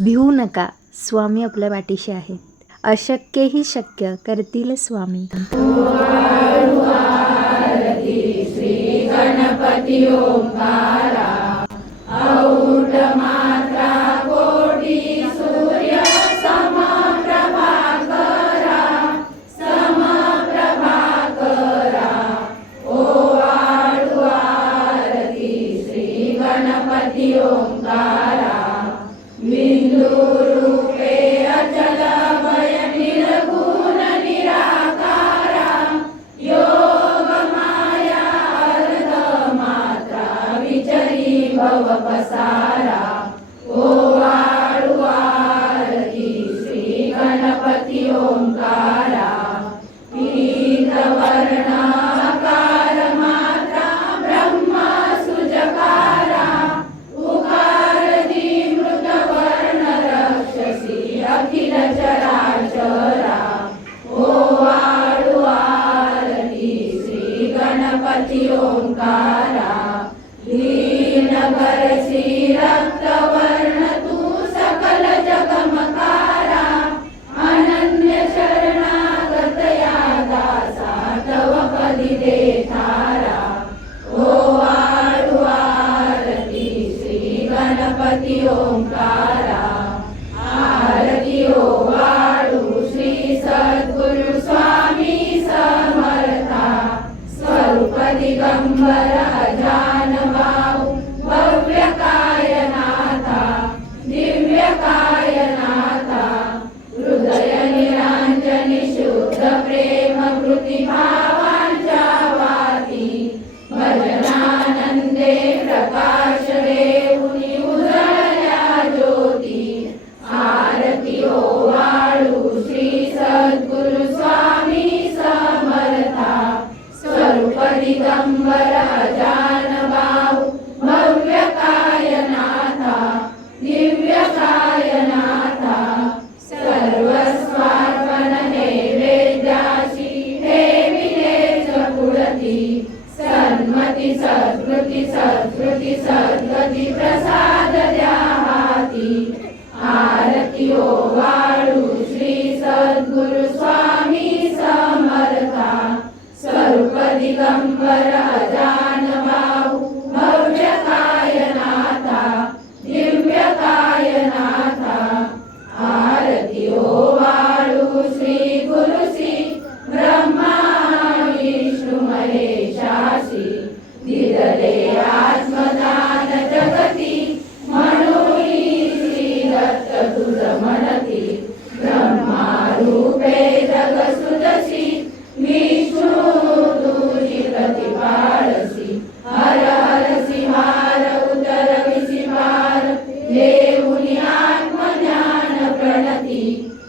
भिवू नका, स्वामी आपल्या पाठीशी आहेत. अशक्यही शक्य करतील स्वामी. श्री गणपती ओंकारा, औढ मात्रा कोटी सूर्य समप्रभा करा, ओवाळू आरती श्री गणपती ओंकारा. बिंदू रूपे अचल भय निर्गुण निराकारा, योग माया अर्ध मात्रा विचरी भव पसारा. ओवाळू आरती श्री गणपती ओंकारा. पीतवर्ण आकार मात्रा ब्रह्म सुजकारा, उकार मृत वर्ण रक्षसी अखिल चराचरा. ओवाळू आरती श्री गणपती ओंकारा. दीन भरसी रक्तवर्ण तू सकल जगमकारा, अनन्य शरणागत या दासा तव पदी दे थारा. ओवाळू आरती श्री गणपती ओंकारा. आरती ओवाळू श्री सद्गुरु स्वामी समर्था, स्वरूप दिगंबर अजान भाऊ भव्य कायनाथा, दिव्य कायनाथा. हृदय निरांजनी शुद्ध प्रेम कृती भावांच्या वाती, भजनानंदे प्रकाश देऊनी उजळल्या ज्योती. आरती ओवाळू श्री सद्गुरु स्वामी समर्था, स्वरूप दिगंबर अजान भाऊ भव्य कायनाथा, दिव्य कायनाथा. सर्वस्वार्पण नैवेद्याशी ठेविलेच पुढती, सन्मती सद्गती सद्गती सद्गती प्रसाद द्या हाती. आरती ओवाळू श्री सद्गुरु स्वामी समर्था, स्वरूप दिगंबर अजान भाऊ भव्य कायनाथा, दिव्य कायनाथा. आरती ओवाळू श्री गुरुसी ब्रह्मा विष्णू महेशासी, दिदले आत्मदान जगती, म्हणून श्री दत्त तुझ म्हणती. ब्रह्मा रूपे जग सुदसी, विष्णू तुझी प्रतिपाळसी. हर हरसी हार उतरविसी पार, देऊनी आत्मज्ञान प्रणती.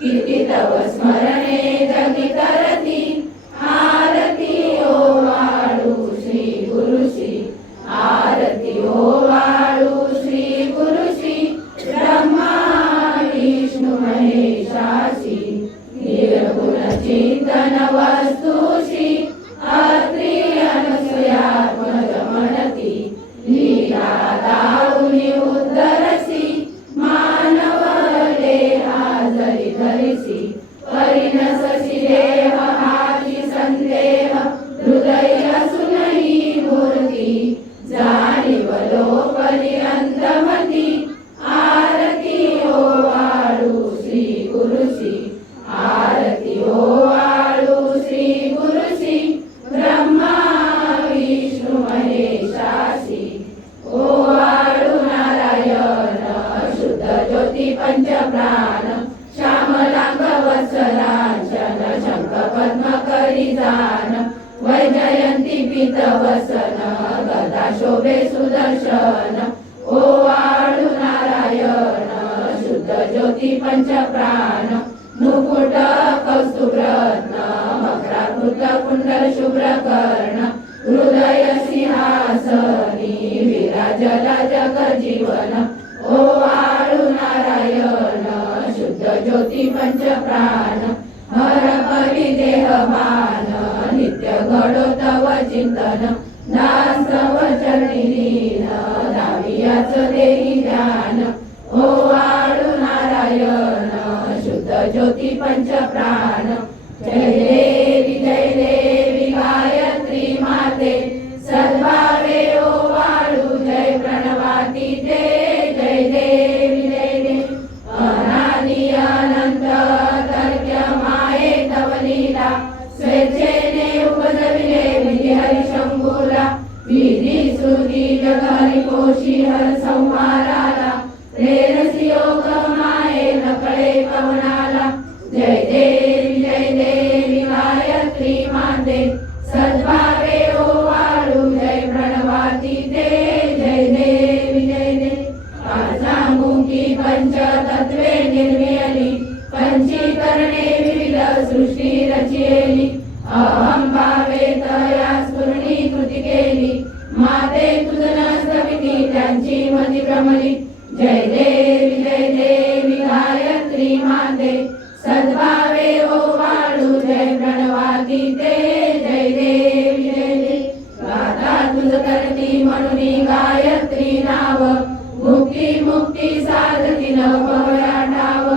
किती तव स्मरणे जगी करती, आरती ओवाळू श्री गुरुसी. आरती ओवाळू श्री गुरुसी, ब्रह्मा विष्णू महेशासी. निर्गुण चिंतन वस्तुशी, अत्री अनुसयात्मज म्हणती. लीला दाऊनी उद्धरसी, मानव देहा जरी धरिसी. परिणससी देह हाची संदेह, हृदय असूनही मूर्ती. जाणीव लोपली अंतमती, आरती ओवाळू श्री गुरुसी. आरती ओवाळू श्री गुरुसी, ब्रह्मा विष्णू महेशासी. ओवाळू नारायण शुद्ध ज्योती पंचप्राण, श्यामलांग वत्सलांचन शंख पद्म करी जान. वैजयंती पीत वसन, गदा शोभे सुदर्शन. ओवाळू नारायण शुद्ध ज्योती पंचप्राण, मुकुट कौस्तुभरत्न मकराकृत कुंडल शुभ्र कर्ण. हृदय सिंहासनी विराजला जग जीवन. ओवाळू नारायण शुद्ध ज्योती पंचप्राण, हर परी देहमान नित्य घडो तव चिंतन. दास तव चरणी लीन, दावियाच देई ध्यान. ओवाळू ज्योती पंच प्राण जय देवी गायत्री माते सद्भावे ओवाळू जय प्रणवाती ते जय देवी अनादि अनंत तर्क्य माये तव लीला स्वेच्छेने उपजविले विधी हरिशंभूला विधी श्रुती जग हरिकोशी हर संहाराला प्रेरसी योग माये नकळे कवनाला जय देवी गायत्री माते सद्भावे ओवाळू जय प्रणवाती ते जय देवी पाचामुखी पंचतत्वे निर्मियली पंचीकरणे विविध सृष्टी रचियली अहं भावे तया स्फुरणीकृती केली माते तुझ नसविती त्यांची मती भ्रमली जय देवी गायत्री माते सद्भावे ओवाळू जय प्रणवाती ते जय देवी गाता तुझ करती म्हणून गायत्री नाव मुक्ती साधती नवया ठाव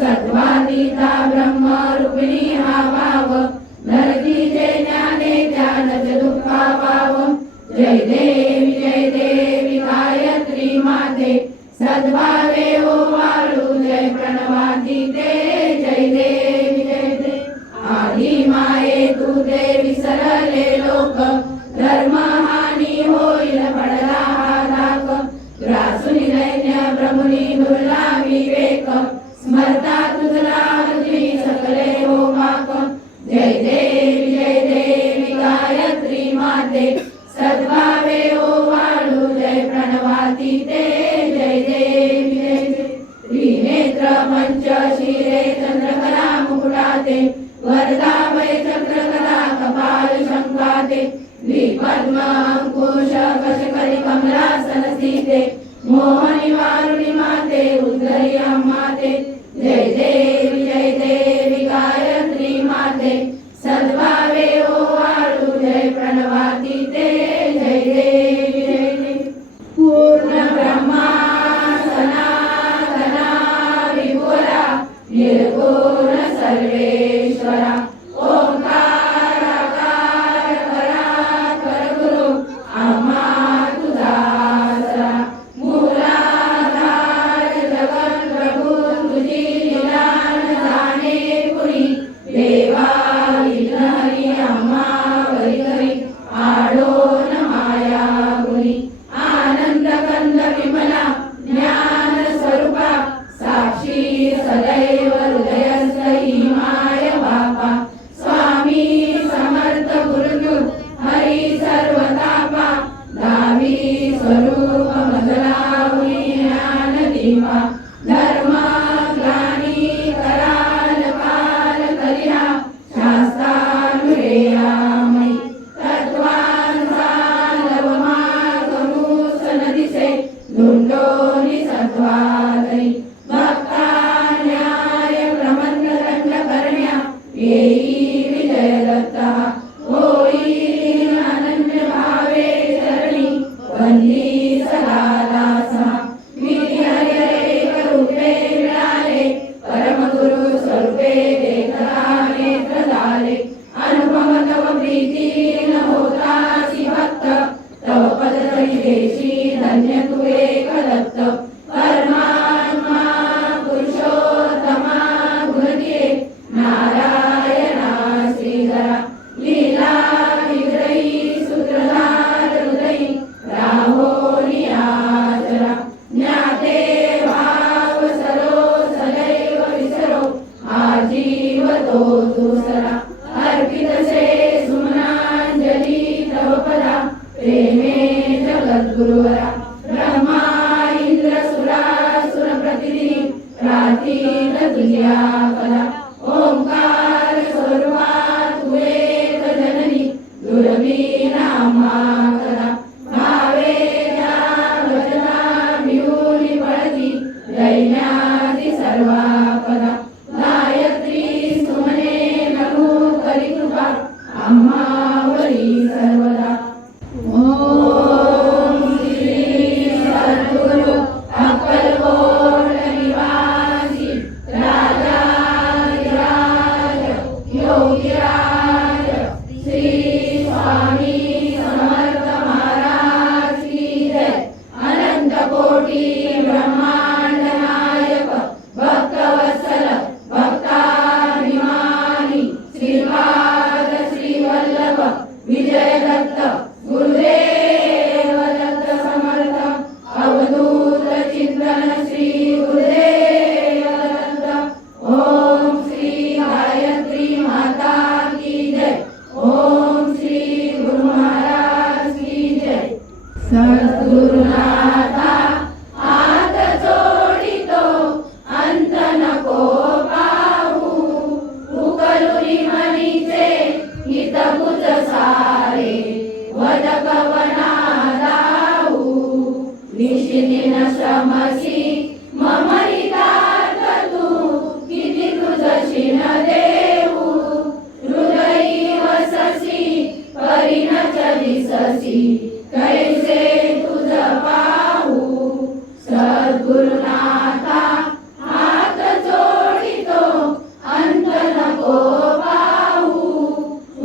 सत्वातीता ब्रह्म रूपिणी हा भाव धरती जे ज्ञाने ज्ञानच दुःखा पाव जय देवी गायत्री माते सद्भावे ओवाळू जय प्रणवाती ते जय देवी आधी माये तू देवी सरले लोक धर्म हानी होईल पडला हा धाक ग्रासुनी दैन्य ब्रह्मणी दुर्ला विवेक स्मरता तुझला तुझी सकले हो माक जय देवी गायत्री माते सद्भावे ओवाळू जय प्रणवाती ते जय देवी त्रिनेत्र पंच शिरे चंद्रकला मुकुटाते वरदाभय चक्रकला कपाल शंकाते द्विपद्म अंकुश कशकरी कमलासन स्थिते मोहनी वारुणी माते उद्धरी अम्माते जय देवी गायत्री माते सद्भावे ओवाळू जय प्रणवाती ते जय देवी पूर्ण ब्रह्मा सनातना विभुरा निर्गुण सर्वेश्वरा ओंकार परात्पर गुरु आम्हा तुझा आसरा मूलाधार जगत प्रभू तुझी लीला न जाणे कुणी देवा विघ्नहरी आम्हा वरी करी आडोन माया गुणी आनंद कंद विमला ज्ञान स्वरूपा साक्षी सदैव हृदयस्थी माय बापा स्वामी समर्थ गुरुदेव हरी सर्वतापा दावी स्वरूप मजलावी ज्ञान दीपा धर्म ग्लानी कराल काल कलिया शास्त्रानुरेयामयी तत्वांचा लवमागमूस नदिसे धुंडोनी सत्वादई भक्ता न्याय प्रमंड दंड करण्या येई विजय दत्ता होई अनन्य भावे चरणी वंदी सदा दासा विधी हरिहरेक रूपे मिळाले परमगुरु स्वरूपे देखता नेत्र झाले अनुपम तव प्रीती न होतासी भक्त तव पदतळी देशी धन्य तू एक दत्त परमात्मा पुरुषोत्तमा गुणदिये नारायणा श्रीधरा लीला विग्रही सूत्रधार हृदयी राहोनी आचरा ज्ञाते भाव सरो सदैव विसरो आजीव तो दुसरा अर्पित से सुमनांजली तव पदा प्रेमे जगद्गुरुवरा ब्रह्मा इंद्र सुरासुर प्रतिनिधी प्रार्थीन तुझ्या पदा ओंकार स्वरूपा तू एक जननी दुर्वी नामा कदा भावे ज्या वचना मिळून पळती दैन्यादी सर्वा पदा गायत्री सुमने नमो करी कृपा आम्हावरी सर्वदा ओम श्री सद्गुरु अक्कलकोट निवासी राजा हात जोडितो अंत नको पाहू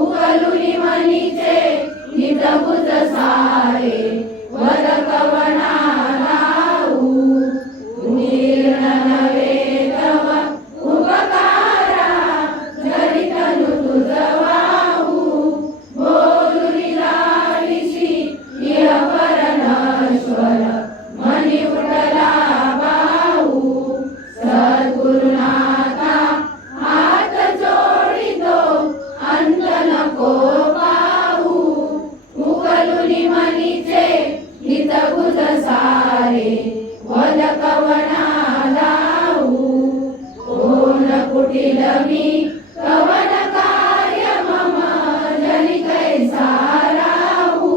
उकलुनी मनीचे हितगुज सारे वद कवना लावू निर्ण नवे तव उपकारा जरी तनु तुझ वाहू बोलुनी लाविशी इह परमेश्वर मनी उठला बाहू सद्गुरुनाथा हात जोडितो अंत नको पाहू उकलुनी मनीचे हितगुज सारे वद कवना लावू कोण कुटिल मी कवन कार्य मम जनी कैसा राहू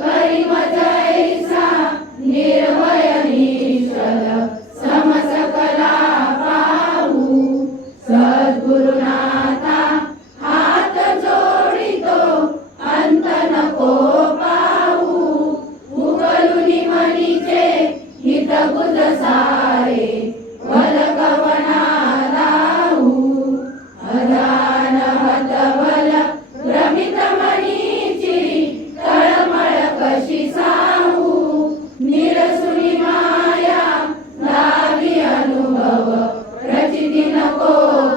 करी मज ऐसा निर्भय निश्चल समसकला पाहू सद्गुरुनाथा हात जोडितो अंत नको पाहू उकलुनी मनीचे हितगुज सारे वद कवना लावू अदान हतबल भ्रमित मनीची तळमळ कशी सांगू निरसुनी माया लावी अनुभव प्रचिती नको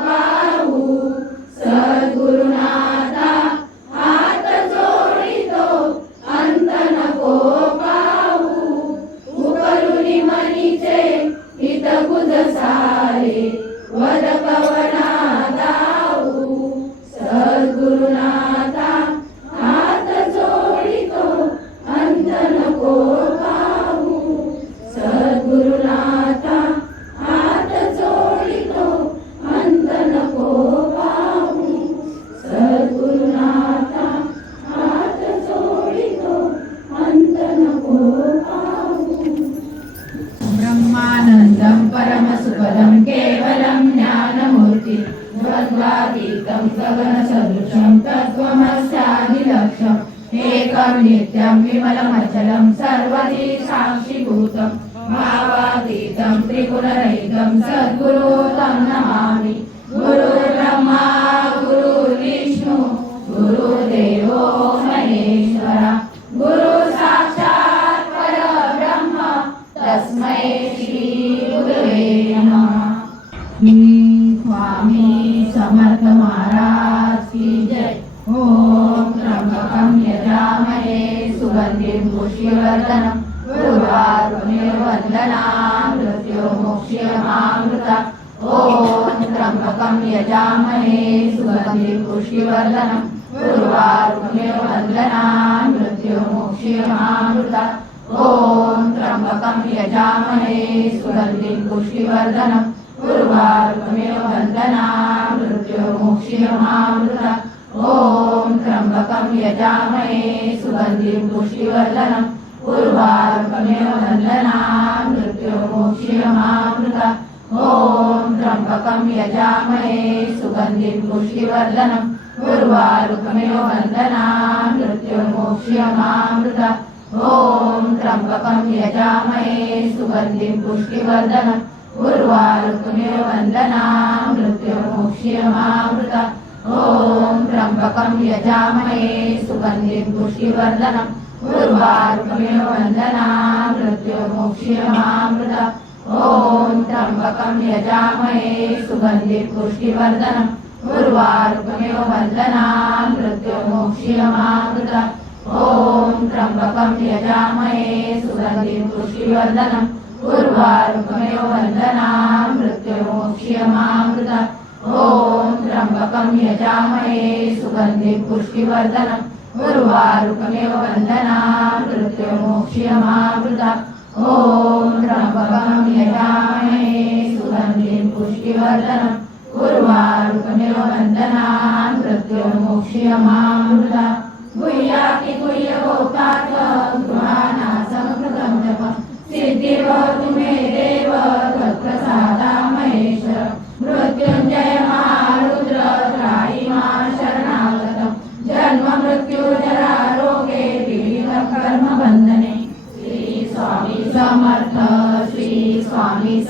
पाहू सद्गुरुनाथा हात जोडितो अंत नको पाहू उकलुनी मनीचे हितगुज सारे वद कवना लावू सद्गुरुनाथा हात जोडितो अंत नको पाहू सद्गुरुनाथा हात जोडितो अंत नको पाहू सद्गुरुनाथा हात जोडितो अंत नको पाहू ब्रह्मानंदं परमसुखदं केवलं ज्ञानमूर्ति द्वन्द्वातीतं गगनसदृशं तत्त्वमस्यादिलक्ष्यम् एकं नित्यं विमलमचलं सर्वधी साक्षिभूतं भावातीतं त्रिगुणरहितं सद्गुरुं नमामि गुरुर्ब्रह्मा गुरुर्विष्णु गुरुदेवो महेश्वरा गुरु साक्षात् परब्रह्म तस्मै श्री गुरुवे नमः स्वामी समर्थ महाराज की जय ओम त्र्यंबकं यजामहे सुगन्धिं पुष्टिवर्धनम् उर्वारुकमिव वन्दनाम् मृत्युर्मुक्षीयमामृता ओम त्र्यंबकं यजामहे सुगन्धिं पुष्टिवर्धनम् उर्वारुकमिव वन्दनाम् मृत्युर्मुक्षीयमामृता ओम त्र्यंबकं यजामहे सुगन्धिं पुष्टिवर्धनम् उर्वारुकमिव वन्दनाम् मृत्युर्मुक्षीयमामृता ओम त्र्यंबकं यजामहे सुगन्धिं पुष्टिवर्धनम् उर्वारुकमिव वन्दनाम् मृत्युर्मुक्षीयमामृता ओम त्र्यंबकं यजामहे सुगन्धिं पुष्टिवर्धनम् उर्वारुकमिव वन्दनाम् मृत्युर्मुक्षीयमामृता ओम त्र्यंबकं यजामहे सुगन्धिं पुष्टिवर्धनम् उर्वारुकमिव वन्दनाम् मृत्युर्मुक्षीयमामृता ओम त्र्यंबकं यजामहे सुगन्धिं पुष्टिवर्धनम् उर्वारुकमिव वन्दनाम् मृत्युर्मुक्षीयमामृता ओम त्र्यंबकं यजामहे सुगन्धिं पुष्टिवर्धनम् उर्वारुकमिव वन्दनाम् मृत्युर्मुक्षीयमामृता ओम त्र्यंबकं यजामहे सुगन्धिं पुष्टिवर्धनम् उर्वारुकमिव वन्दनाम् मृत्युर्मुक्षीयमामृता ओम त्र्यंबकं यजामहे सुगन्धिं पुष्टिवर्धनम् उर्वारुकमिव वन्दनाम् मृत्युर्मुक्षीयमामृता ओम त्र्यंबकं यजामहे सुगन्धिं पुष्टिवर्धनम् उर्वारुकमिव वन्दनाम् मृत्युर्मुक्षीयमामृता गुह्याति गुह्य गोपात गृहाणासं कृतं जप सिद्धिर्भवतु मे देव त्वत्प्रसादा महेश्वर मृत्युंजय महारुद्र त्राहि मां शरणागतं जन्म मृत्यु जरा रोगे पीडितं कर्म बंधने श्री स्वामी समर्थ श्री स्वामी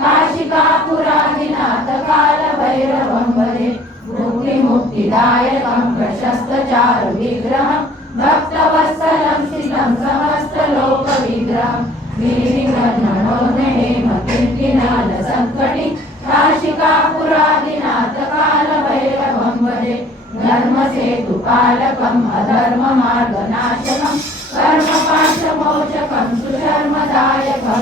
काशिकापुरादिनाथ कालभैरवं भजे मुक्तिमुक्तिदायकं प्रशस्तचारुविग्रहं भक्तवत्सलं शिलं समस्तलोकविग्रहं गिरिनिर्घण्टोन्नहेमकीर्तिनादसङ्कटि काशिकापुरादिनाथ कालभैरवं भजे धर्मसेतुपालकम् अधर्ममार्गनाशकं कर्मपाशमोचकं सुशर्मदायकं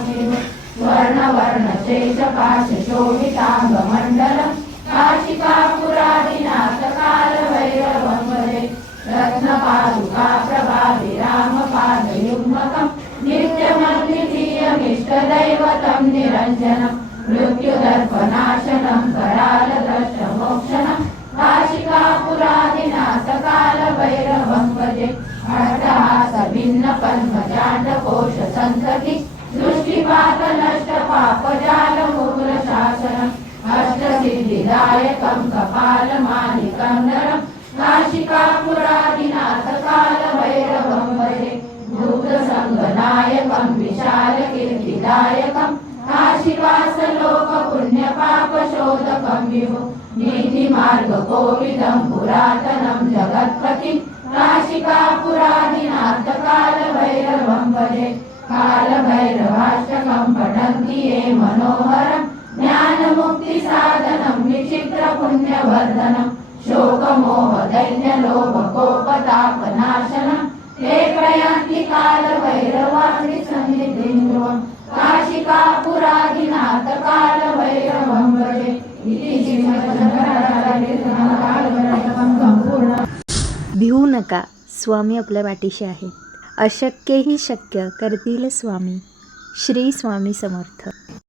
स्वर्णवर्णशेषपाशशोभिताङ्गमण्डलं काशिकापुरादिनाथ कालभैरवं भजे रत्नपादुकाप्रभाभिरामपादयुग्मकं नित्यमद्वितीयमिष्टदैवतं निरञ्जनं मृत्युदर्पनाशनं करालदर्शमोक्षणं काशिकापुरादिनाथ कालभैरवं भजे अट्टहासभिन्नपद्मजाण्डकोशसन्तति दृष्टिपातनष्टपापजालमूलशासनम् अष्टसिद्धिदायकं कपालमालिकं नरं काशिकापुरादिनाथ कालभैरवं भजे भूतसङ्गनायकं विशालकीर्तिदायकं काशिवासलोकपुण्यपापशोधकं विभुं नीतिमार्गकोविदं पुरातनं जगत्पतिं काशिकापुरादिनाथ कालभैरवं भजे कालभैरवाष्टकं पठन्ति ये मनोहरं ज्ञानमुक्तिसाधनं विचित्रपुण्यवर्धनं शोकमोहदैन्यलोभकोपतापनाशनं ते प्रयान्ति कालभैरवाग्निसन्निधिं ध्रुवं काशिकापुरादिनाथ कालभैरवं भजे इति श्रीमद्भगवद्गीतेमहाभारतं संपूर्ण. भिवू नका, स्वामी आपल्या पाठीशी आहेत. अशक्यही शक्य करतील स्वामी. श्री स्वामी समर्थ.